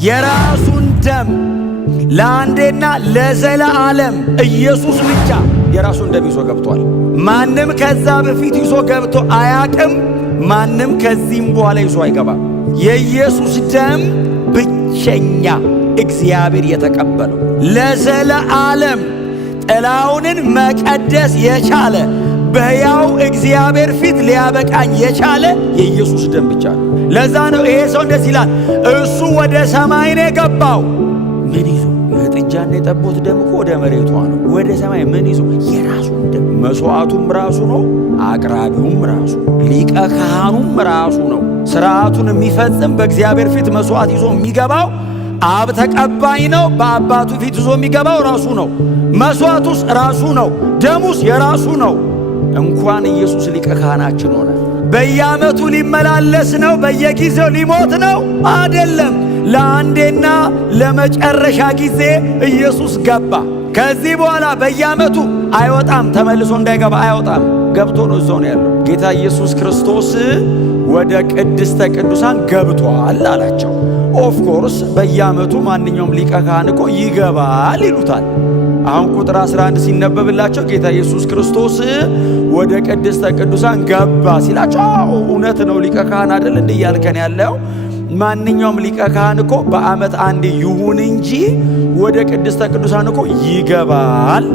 የራሱን ደም ለአንዴና ለዘላለም ኢየሱስ ብቻ የራሱን ደም ይዞ ገብቷል። ማንም ከዛ በፊት ይዞ ገብቶ አያቅም። ማንም ከዚህም በኋላ ይዞ አይገባም። የኢየሱስ ደም ብቸኛ እግዚአብሔር የተቀበለው ለዘላለም ጥላውንን መቀደስ የቻለ በሕያው እግዚአብሔር ፊት ሊያበቃኝ የቻለ የኢየሱስ ደም ብቻ ነው። ለዛ ነው ይሄ ሰው እንደዚህ ይላል፣ እሱ ወደ ሰማይ ነው የገባው። ምን ይዞ? የጥጃና የጠቦት ደም እኮ ወደ መሬቷ ነው። ወደ ሰማይ ምን ይዞ? የራሱን ደም። መስዋዕቱም ራሱ ነው፣ አቅራቢውም ራሱ፣ ሊቀ ካህኑም ራሱ ነው። ሥርዓቱን የሚፈጽም በእግዚአብሔር ፊት መስዋዕት ይዞ የሚገባው አብ ተቀባይ ነው። በአባቱ ፊት ይዞ የሚገባው ራሱ ነው። መስዋዕቱስ ራሱ ነው። ደሙስ የራሱ ነው። እንኳን ኢየሱስ ሊቀ ካህናችን ሆነ። በየዓመቱ ሊመላለስ ነው? በየጊዜው ሊሞት ነው? አይደለም። ለአንዴና ለመጨረሻ ጊዜ ኢየሱስ ገባ። ከዚህ በኋላ በየዓመቱ አይወጣም። ተመልሶ እንዳይገባ አይወጣም። ገብቶ ነው እዛው ነው ያለው። ጌታ ኢየሱስ ክርስቶስ ወደ ቅድስተ ቅዱሳን ገብቷል አላቸው። ኦፍ ኮርስ በየዓመቱ ማንኛውም ሊቀ ካህን እኮ ይገባል ይሉታል። አሁን ቁጥር 11 ሲነበብላቸው ጌታ ኢየሱስ ክርስቶስ ወደ ቅድስተ ቅዱሳን ገባ ሲላቸው እውነት ነው፣ ሊቀ ካህን አይደል እንዴ እያልከን ያለው? ማንኛውም ሊቀ ካህን እኮ በዓመት አንዴ ይሁን እንጂ ወደ ቅድስተ ቅዱሳን እኮ ይገባል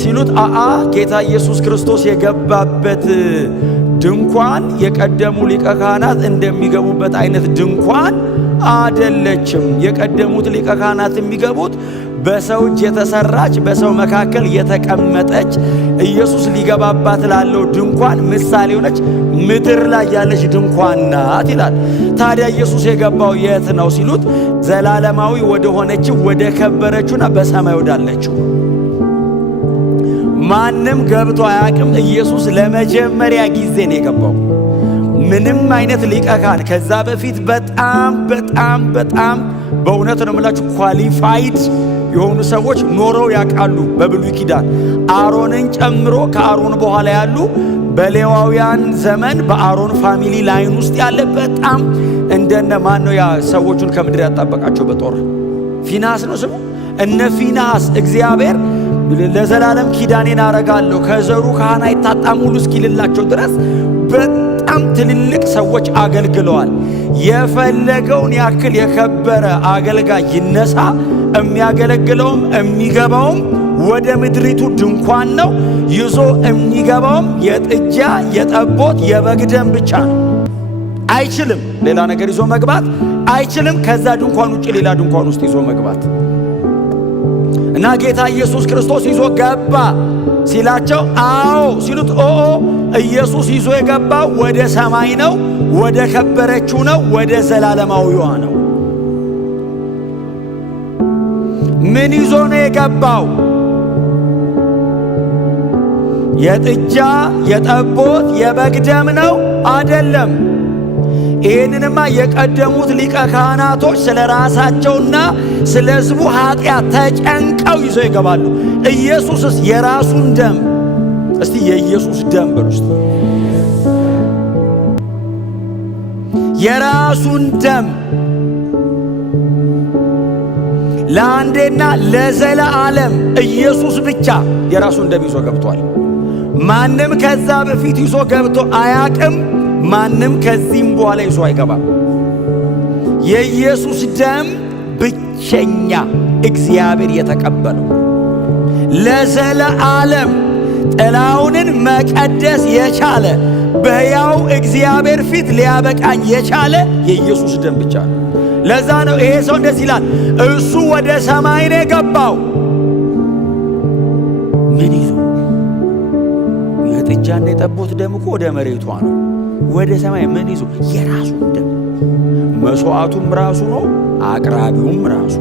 ሲሉት ጌታ ኢየሱስ ክርስቶስ የገባበት ድንኳን የቀደሙ ሊቀ ካህናት እንደሚገቡበት አይነት ድንኳን አደለችም። የቀደሙት ሊቀ ካህናት የሚገቡት በሰው እጅ የተሰራች በሰው መካከል የተቀመጠች ኢየሱስ ሊገባባት ላለው ድንኳን ምሳሌ ሆነች ምድር ላይ ያለች ድንኳን ናት ይላል። ታዲያ ኢየሱስ የገባው የት ነው ሲሉት ዘላለማዊ ወደ ሆነችው ወደ ከበረችውና በሰማይ ወዳለችው ማንም ገብቶ አያውቅም። ኢየሱስ ለመጀመሪያ ጊዜ ነው የገባው። ምንም አይነት ሊቀ ካህን ከዛ በፊት በጣም በእውነት ነው የምላችሁ ኳሊፋይድ የሆኑ ሰዎች ኖረው ያውቃሉ። በብሉይ ኪዳን አሮንን ጨምሮ ከአሮን በኋላ ያሉ በሌዋውያን ዘመን በአሮን ፋሚሊ ላይን ውስጥ ያለ በጣም እንደነ ማን ነው ያ ሰዎቹን ከምድር ያጣበቃቸው በጦር ፊናስ ነው ስሙ። እነ ፊናስ እግዚአብሔር ለዘላለም ኪዳኔን አረጋለሁ ከዘሩ ካህን አይታጣም ሁሉ እስኪልላቸው ድረስ በጣም ትልልቅ ሰዎች አገልግለዋል። የፈለገውን ያክል የከበረ አገልጋይ ይነሳ፣ የሚያገለግለውም የሚገባውም ወደ ምድሪቱ ድንኳን ነው። ይዞ የሚገባውም የጥጃ የጠቦት የበግ ደም ብቻ ነው። አይችልም፣ ሌላ ነገር ይዞ መግባት አይችልም። ከዛ ድንኳን ውጭ ሌላ ድንኳን ውስጥ ይዞ መግባት እና ጌታ ኢየሱስ ክርስቶስ ይዞ ገባ ሲላቸው አዎ ሲሉት ኢየሱስ ይዞ የገባው ወደ ሰማይ ነው፣ ወደ ከበረችው ነው፣ ወደ ዘላለማዊዋ ነው። ምን ይዞ ነው የገባው? የጥጃ የጠቦት የበግ ደም ነው? አይደለም። ይህንንማ የቀደሙት ሊቀ ካህናቶች ስለ ራሳቸውና ስለ ሕዝቡ ኃጢአት ተጨንቀው ይዘው ይገባሉ። ኢየሱስስ የራሱን ደም እስቲ የኢየሱስ ደም በሉስት የራሱን ደም ለአንዴና ለዘላለም ኢየሱስ ብቻ የራሱን ደም ይዞ ገብቷል። ማንም ከዛ በፊት ይዞ ገብቶ አያቅም። ማንም ከዚህም በኋላ ይዞ አይገባም። የኢየሱስ ደም ብቸኛ እግዚአብሔር የተቀበለው ለዘላለም ጥላውንን መቀደስ የቻለ በሕያው እግዚአብሔር ፊት ሊያበቃኝ የቻለ የኢየሱስ ደም ብቻ ነው። ለዛ ነው ይሄ ሰው እንደዚህ ይላል፣ እሱ ወደ ሰማይ ነው የገባው። ምን ይዞ? የጥጃና የጠቦት ደም እኮ ወደ መሬቷ ነው። ወደ ሰማይ ምን ይዞ? የራሱን ደም። መስዋዕቱም ራሱ ነው፣ አቅራቢውም ራሱ፣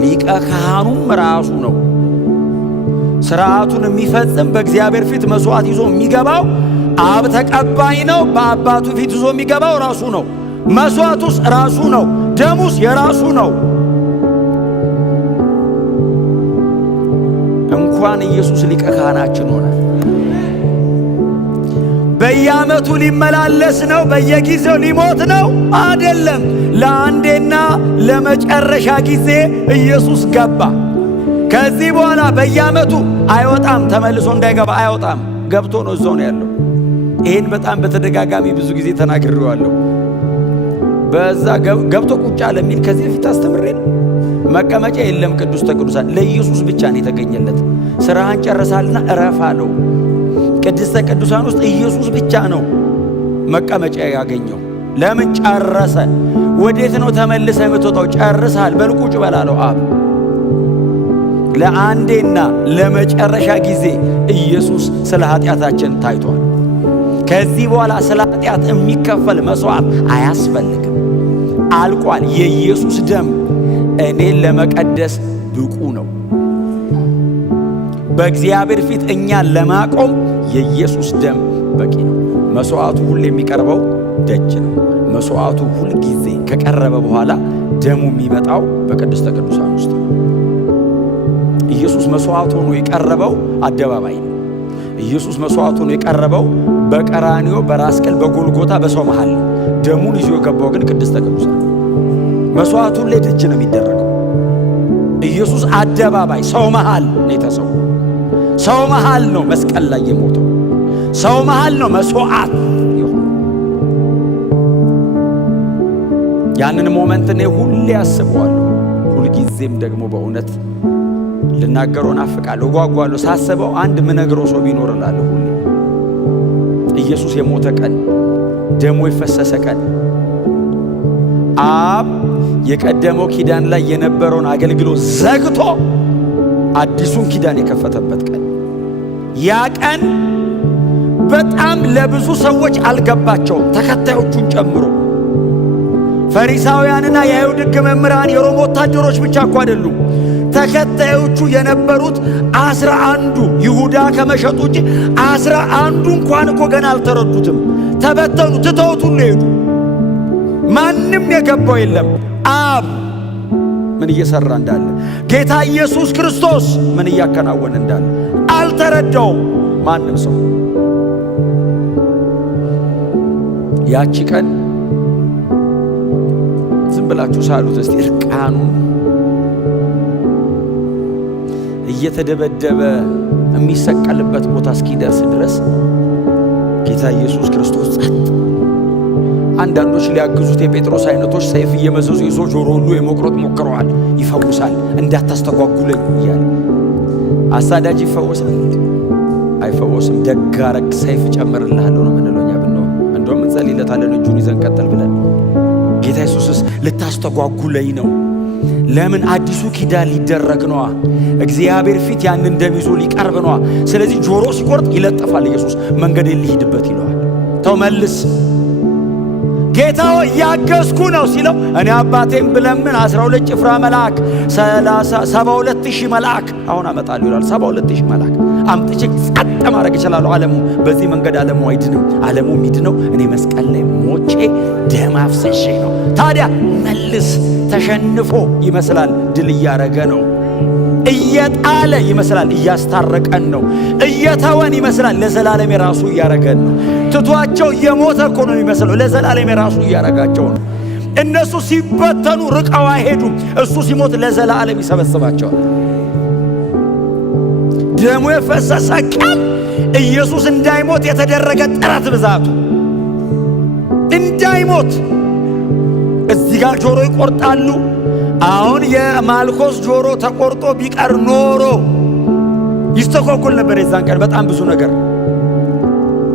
ሊቀ ካህኑም ራሱ ነው። ሥርዓቱን የሚፈጽም በእግዚአብሔር ፊት መስዋዕት ይዞ የሚገባው አብ ተቀባይ ነው። በአባቱ ፊት ይዞ የሚገባው ራሱ ነው። መስዋዕቱስ ራሱ ነው። ደሙስ የራሱ ነው። እንኳን ኢየሱስ ሊቀ ካህናችን ሆነ። በየዓመቱ ሊመላለስ ነው? በየጊዜው ሊሞት ነው? አይደለም። ለአንዴና ለመጨረሻ ጊዜ ኢየሱስ ገባ። ከዚህ በኋላ በየዓመቱ አይወጣም፣ ተመልሶ እንዳይገባ አይወጣም። ገብቶ ነው እዛው ነው ያለው። ይሄን በጣም በተደጋጋሚ ብዙ ጊዜ ተናግሬዋለሁ። በዛ ገብቶ ቁጭ አለ የሚል ከዚህ በፊት አስተምሬ መቀመጫ የለም። ቅዱስ ቅዱሳን ለኢየሱስ ብቻ ነው የተገኘለት። ስራህን ጨርሳልና እረፍ አለው። ቅድስተ ቅዱሳን ውስጥ ኢየሱስ ብቻ ነው መቀመጫ ያገኘው። ለምን ጨረሰ? ወዴት ነው ተመልሰ የምትወጣው? ጨርሳል፣ በል ቁጭ በል አለው አብ። ለአንዴና ለመጨረሻ ጊዜ ኢየሱስ ስለ ኃጢአታችን ታይቷል። ከዚህ በኋላ ስለ ኃጢአት የሚከፈል መስዋዕት አያስፈልግም፣ አልቋል። የኢየሱስ ደም እኔን ለመቀደስ ብቁ ነው። በእግዚአብሔር ፊት እኛን ለማቆም የኢየሱስ ደም በቂ ነው። መስዋዕቱ ሁሉ የሚቀርበው ደጅ ነው። መስዋዕቱ ሁል ጊዜ ከቀረበ በኋላ ደሙ የሚመጣው በቅድስተ ቅዱሳን ውስጥ ነው። ኢየሱስ መስዋዕት ሆኖ የቀረበው አደባባይ ነው። ኢየሱስ መስዋዕት ሆኖ የቀረበው በቀራንዮ በራስ ቅል በጎልጎታ በሰው መሃል ነው። ደሙን ይዞ የገባው ግን ቅድስተ ቅዱሳን። መስዋዕቱን ላይ ደጅ ነው የሚደረገው። ኢየሱስ አደባባይ ሰው መሃል ነው የተሰው። ሰው መሃል ነው መስቀል ላይ የሞተው። ሰው መሃል ነው መስዋዕት የሆነው። ያንን ሞመንት እኔ ሁሌ አስበዋለሁ። ሁልጊዜም ደግሞ በእውነት ልናገረው ናፍቃለሁ፣ እጓጓለሁ። ሳስበው አንድ ምነግረው ሰው ቢኖር እላለሁ ሁሌ። ኢየሱስ የሞተ ቀን፣ ደሙ የፈሰሰ ቀን፣ አብ የቀደመው ኪዳን ላይ የነበረውን አገልግሎት ዘግቶ አዲሱን ኪዳን የከፈተበት ቀን። ያ ቀን በጣም ለብዙ ሰዎች አልገባቸውም፣ ተከታዮቹን ጨምሮ። ፈሪሳውያንና የአይሁድ ሕግ መምህራን የሮም ወታደሮች ብቻ እኮ አይደሉም። ተከታዮቹ የነበሩት 11ዱ ይሁዳ ከመሸጡ ውጭ 11ዱ እንኳን እኮ ገና አልተረዱትም። ተበተኑ፣ ትተውት ሁሉ ሄዱ። ማንም የገባው የለም። አብ ምን እየሰራ እንዳለ፣ ጌታ ኢየሱስ ክርስቶስ ምን እያከናወነ እንዳለ አልተረዳውም ማንም ሰው። ያቺ ቀን ዝም ብላችሁ ሳሉት እስቲ እርቃኑን እየተደበደበ የሚሰቀልበት ቦታ እስኪደርስ ድረስ ጌታ ኢየሱስ ክርስቶስ ጸጥ። አንዳንዶች ሊያግዙት የጴጥሮስ አይነቶች ሰይፍ እየመዘዙ የሰው ጆሮ ሁሉ የመቁረጥ ሞክረዋል። ይፈውሳል እንዳታስተጓጉለኝ እያለ። አሳዳጅ ይፈወሳል? አይፈወስም። ደጋረግ ሰይፍ ጨምርልሃለሁ ነው ምንለው እኛ ብንሆን። እንደውም እንጸልይለታለን እጁን ይዘን ቀጥል ብለን። ጌታ ኢየሱስስ ልታስተጓጉለኝ ነው? ለምን? አዲሱ ኪዳን ሊደረግ ነዋ። እግዚአብሔር ፊት ያንን ደም ይዞ ሊቀርብ ነዋ። ስለዚህ ጆሮ ሲቆርጥ ይለጠፋል። ኢየሱስ መንገዴን ልሂድበት ይለዋል። ተው መልስ። ጌታ ሆይ እያገዝኩ ነው ሲለው እኔ አባቴም ብለምን 12 ጭፍራ መልአክ 72,000 መልአክ አሁን አመጣለሁ ይላል። 72,000 መልአክ አምጥቼ ጸጥ ማድረግ እችላለሁ። ዓለሙ በዚህ መንገድ ዓለሙ አይድንም። ዓለሙ የሚድነው እኔ መስቀል ላይ ሞቼ ደም አፍስሼ ነው። ታዲያ መልስ። ተሸንፎ ይመስላል ድል እያረገ ነው። እየጣለ ይመስላል እያስታረቀን ነው። እየተወን ይመስላል ለዘላለም የራሱ እያረገን ነው። ትቷቸው እየሞተ እኮ ነው የሚመስለው፣ ለዘላለም የራሱ እያረጋቸው ነው። እነሱ ሲበተኑ ርቀው አይሄዱም። እሱ ሲሞት ለዘላለም ይሰበስባቸዋል። ደሙ የፈሰሰ ቀን ኢየሱስ እንዳይሞት የተደረገ ጥረት ብዛቱ እንዳይሞት። እዚህ ጋር ጆሮ ይቆርጣሉ። አሁን የማልኮስ ጆሮ ተቆርጦ ቢቀር ኖሮ ይስተጓጉል ነበር። የዛን ቀን በጣም ብዙ ነገር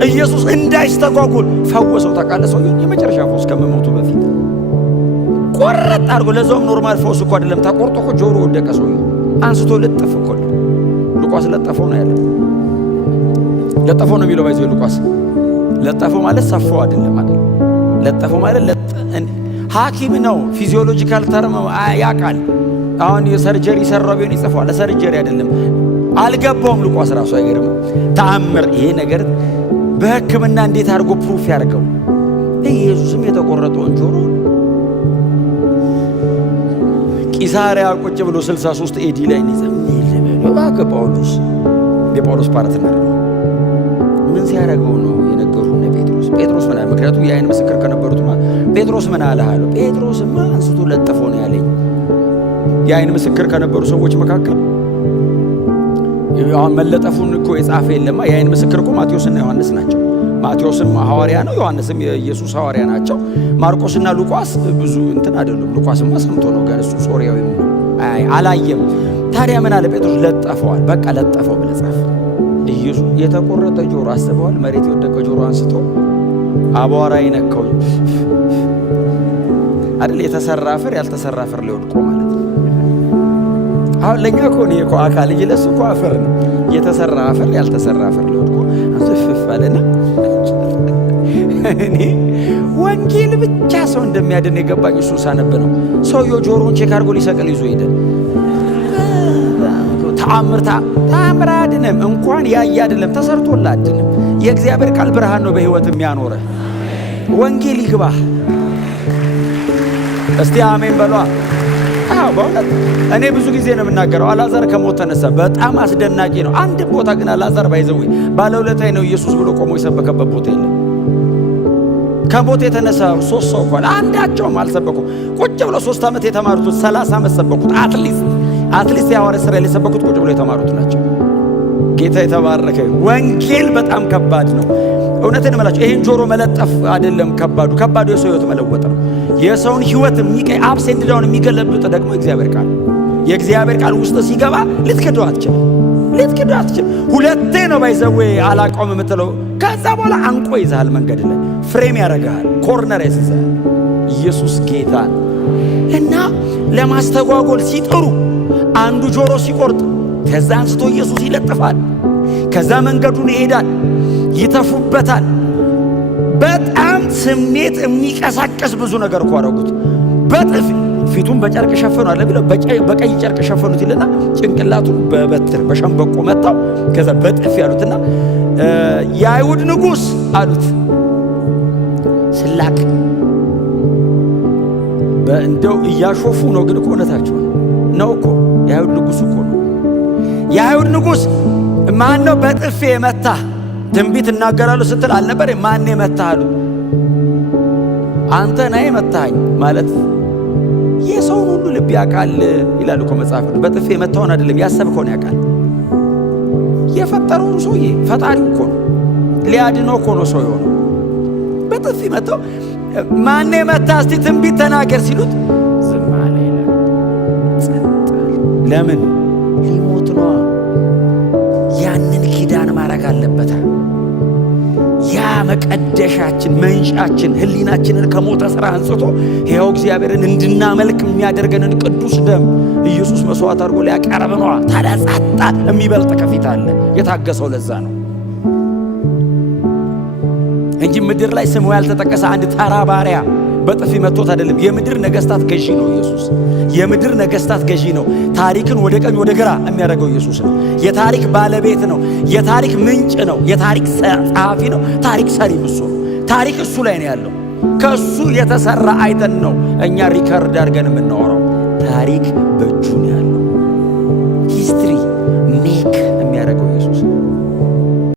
ኢየሱስ እንዳይስተጓጉል ፈወሰው። ታውቃለህ፣ ሰው የመጨረሻ ፈውስ ከመሞቱ በፊት ቆረጥ አድርጎ። ለዛውም ኖርማል ፈውስ እኮ አይደለም፣ ተቆርጦ እኮ ጆሮ ወደቀ። ሰው አንስቶ ልጥፍ እኮ ሉቃስ ለጠፈው ነው ያለው። ለጠፈው ነው የሚለው ባይዘው ሉቃስ። ለጠፈው ማለት ሰፋው አይደለም አይደል? ለጠፈው ማለት ሐኪም ነው። ፊዚዮሎጂካል ተርም ያውቃል። አሁን የሰርጀሪ ሰራው ቢሆን ይጽፈዋል። ለሰርጀሪ አይደለም። አልገባውም ሉቃስ ራሱ አይገርም። ተአምር ይሄ ነገር በሕክምና እንዴት አድርጎ ፕሩፍ ያርገው? ኢየሱስም የተቆረጠውን ጆሮ ቂሳሪያ ቁጭ ብሎ 63 ኤዲ ላይ ጳውሎስ የጳውሎስ ፓርትነር ነው። ምን ሲያደርገው ነው የነገሩን ጴጥሮስ? ጴጥሮስ ምን አለ? ምክንያቱም የአይን ምስክር ከነበሩት ጴጥሮስ ምን አለ አለው። ጴጥሮስማ አንስቶ ለጥፎ ነው ያለኝ። የአይን ምስክር ከነበሩ ሰዎች መካከል አሁን መለጠፉን እኮ የጻፈ የለማ። የአይን ምስክር እኮ ማቴዎስና ዮሐንስ ናቸው። ማቴዎስም ሐዋርያ ነው፣ ዮሐንስም የኢየሱስ ሐዋርያ ናቸው። ማርቆስና ሉቃስ ብዙ እንትን አይደሉም። ሉቃስማ ሰምቶ ነው ገና እሱ ሶርያዊ ነው፣ አላየም። ታዲያ ምን አለ ጴጥሮስ? ለጠፈዋል። በቃ ለጠፈው ብለህ ጻፍ። ኢየሱስ የተቆረጠ ጆሮ አስበዋል። መሬት የወደቀ ጆሮ አንስቶ አቧራ ይነካው አይደል? የተሰራ አፈር ያልተሰራ አፈር ሊወድቆ ማለት ነው። አሁን ለኛ እኮ ነው እኮ አካል እንጂ ለሱ እኮ አፈር ነው። የተሰራ አፈር ያልተሰራ አፈር ሊወድቆ አንስፍፍ አለና እኔ ወንጌል ብቻ ሰው እንደሚያድን የገባኝ እሱን ሳነብ ነው። ሰውየው ጆሮውን ቼክ አድርጎ ሊሰቅል ይዞ ሄደ። ተአምር አድንም እንኳን ያየ አይደለም ተሰርቶላ አድንም። የእግዚአብሔር ቃል ብርሃን ነው በሕይወት የሚያኖረ። ወንጌል ይግባህ። እስቲ አሜን በሏ። በእውነት እኔ ብዙ ጊዜ ነው የምናገረው። አልዓዛር ከሞት ተነሳ። በጣም አስደናቂ ነው። አንድ ቦታ ግን አልዓዛር ባይዘው ባለውለታዬ ነው ኢየሱስ ብሎ ቆሞ የሰበከበት ቦታ የለም። ከሞት የተነሳ 3 ሰው እንኳን አንዳቸውም አልሰበኩም። ቁጭ ብሎ 3 ዓመት የተማሩት 30 ዓመት ሰበኩት። አትሊስት የሐዋርያት ሥራ ላይ የሰበኩት ቁጭ ብሎ የተማሩት ናቸው። ጌታ የተባረከ። ወንጌል በጣም ከባድ ነው። እውነትን እምላችሁ ይሄን ጆሮ መለጠፍ አይደለም ከባዱ የሰው ሕይወት መለወጥ ነው። የሰውን ሕይወት አፕስ ኤንድ ዳውን የሚገለብጥ ደግሞ እግዚአብሔር ቃል። የእግዚአብሔር ቃል ውስጥ ሲገባ ልትክደው አትችልም። ሁለቴ ነው ባይዘዌ አላቆም የምትለው። ከዛ በኋላ አንቆ ይዛል፣ መንገድ ላይ ፍሬም ያደርጋል፣ ኮርነር ያስይዛል። ኢየሱስ ጌታ ነው። እና ለማስተጓጎል ሲጥሩ አንዱ ጆሮ ሲቆርጥ ከዛ አንስቶ ኢየሱስ ይለጥፋል። ከዛ መንገዱን ይሄዳል፣ ይተፉበታል። በጣም ስሜት የሚቀሳቀስ ብዙ ነገር እኮ አደረጉት። በጥፊ ፊቱን በጨርቅ ሸፈኑ አለ ቢለው በቀይ ጨርቅ ሸፈኑት ይልና ጭንቅላቱን በበትር በሸንበቆ መታው። ከዛ በጥፊ ያሉትና የአይሁድ ንጉሥ አሉት። ስላቅ እንደው እያሾፉ ነው፣ ግን እኮ እውነታቸው ነው እኮ። የአይሁድ ንጉሥ እኮ ነው። የአይሁድ ንጉሥ ማን ነው በጥፊ የመታ? ትንቢት እናገራለሁ ስትል አልነበር? ማን የመታ አሉ። አንተ ነህ የመታኸኝ ማለት የሰውን ሁሉ ልብ ያውቃል ይላል እኮ መጽሐፍ። በጥፊ የመታውን አይደለም ያሰብከውን ያውቃል። የፈጠረውን ሰውዬ ፈጣሪው እኮ ነው፣ ሊያድነው እኮ ነው ሰው የሆነው። በጥፊ መታው። ማን የመታ እስቲ ትንቢት ተናገር ሲሉት ዝም አለ ይላል። ለምን? ሊሞት ነው። ያንን ኪዳን ማድረግ አለበት። ያ መቀደሻችን መንጫችን ሕሊናችንን ከሞተ ሥራ አንጽቶ ሕያው እግዚአብሔርን እንድናመልክ የሚያደርገንን ቅዱስ ደም ኢየሱስ መሥዋዕት አድርጎ ሊያቀርብ ነው። ታዲያ ጻጣ የሚበልጥ ከፊት አለ። የታገሰው ለዛ ነው እንጂ ምድር ላይ ስሙ ያልተጠቀሰ አንድ ተራ ባሪያ በጥፊ መቶት አይደለም። የምድር ነገስታት ገዢ ነው ኢየሱስ። የምድር ነገስታት ገዢ ነው። ታሪክን ወደ ቀኝ ወደ ግራ የሚያደርገው ኢየሱስ ነው። የታሪክ ባለቤት ነው። የታሪክ ምንጭ ነው። የታሪክ ጸሐፊ ነው። ታሪክ ሰሪ እሱ ነው። ታሪክ እሱ ላይ ነው ያለው። ከሱ የተሰራ አይተን ነው እኛ ሪከርድ አድርገን የምናወራው። ታሪክ በእጁ ነው ያለው።